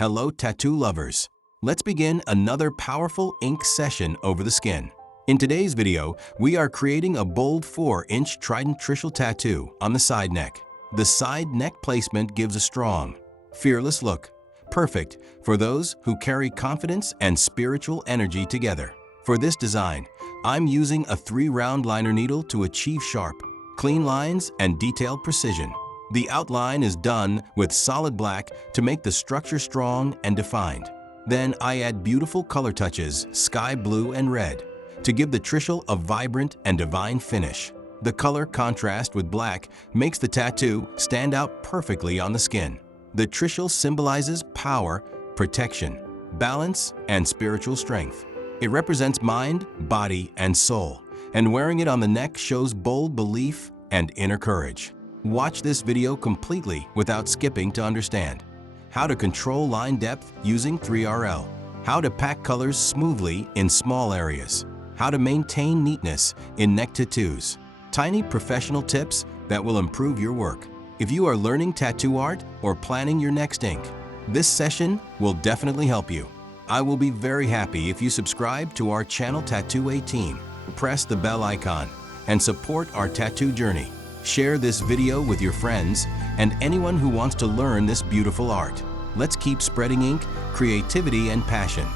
Hello, tattoo lovers. Let's begin another powerful ink session over the skin. In today's video, we are creating a bold 4-inch trident trishul tattoo on the side neck. The side neck placement gives a strong, fearless look, perfect for those who carry confidence and spiritual energy together. For this design, I'm using a 3-round liner needle to achieve sharp, clean lines and detailed precision. The outline is done with solid black to make the structure strong and defined. Then I add beautiful color touches, sky blue and red, to give the trishul a vibrant and divine finish. The color contrast with black makes the tattoo stand out perfectly on the skin. The trishul symbolizes power, protection, balance, and spiritual strength. It represents mind, body, and soul, and wearing it on the neck shows bold belief and inner courage. Watch this video completely without skipping to understand how to control line depth using 3RL, how to pack colors smoothly in small areas, how to maintain neatness in neck tattoos, tiny professional tips that will improve your work. If you are learning tattoo art or planning your next ink, this session will definitely help you. I will be very happy if you subscribe to our channel Tattoo 18, press the bell icon, and support our tattoo journey. Share this video with your friends and anyone who wants to learn this beautiful art. Let's keep spreading ink, creativity, and passion.